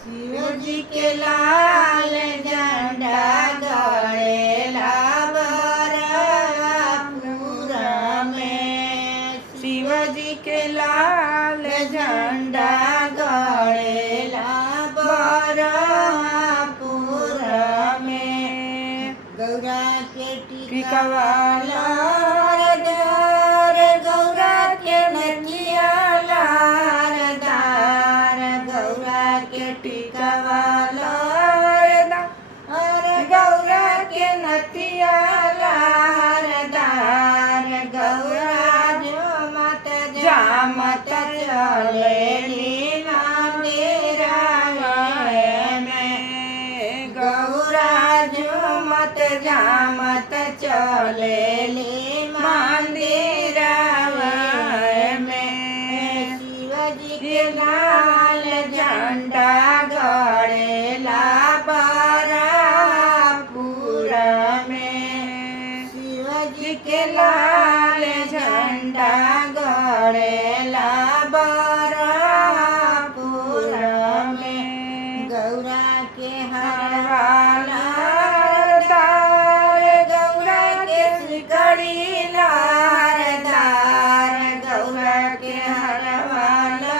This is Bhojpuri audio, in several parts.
शिव जी के लाल झंडा गड़ेला बरपुर में। शिव जी के लाल झंडा गड़ेला बरपुर में। गौरा के टिकवा लहरदार, गौरा के नथिया लहरदार, गौरा के टिकवा लहरदार, गौरा के नथिया लहरदार। गौरा झूमत झामत चलेली मंदिरवा में। गौरा झूमत झामत चलेली मंदिरवा में। शिव जी के लाल झंडा गड़ेला बरपुर में। शिव जी के लाल झंडा गड़ेला बरपुर में। गौरा के हरवाला गौरा के सिकड़ी लहरदार, गौरा के हरवाला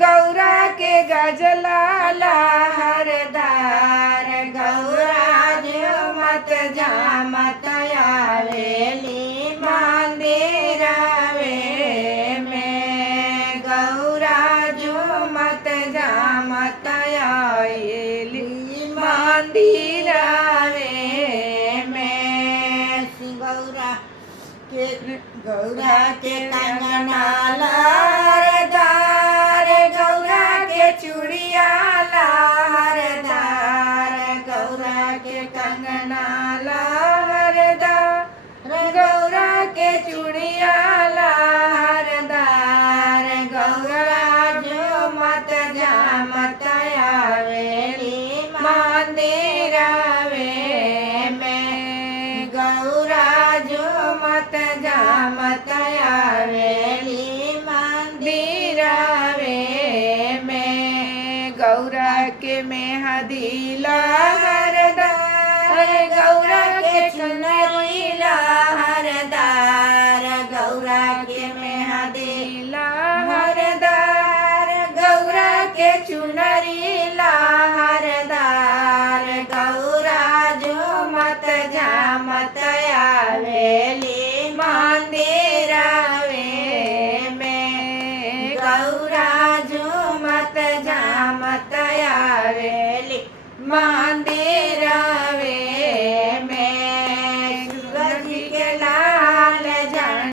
गौरा के गजला लहरदार। गौरा झूमत झामत आवेली मंदिरवे में। गौरा झूमत झामत आवेली मंदिरवे में। गौरा के कंगना लहरदार, गौरा के चूड़िया लहरदार, गौरा के कंगना लहरदार, गौरा के चूड़िया लहरदार। गौरा झूमत झामत आवेली मंदिरवे में। गौरा झूमत झामत आवेली मंदिरवे में। गौरा के मेहदी लहरदार, गौरा के चुनरी लहरदार, गौरा के मेहदी लहरदार, गौरा के चुनरी लहरदार। गौरा झूमत झामत आवेली मंदिरवे में। गौरा झूमत झामत आवेली मंदिर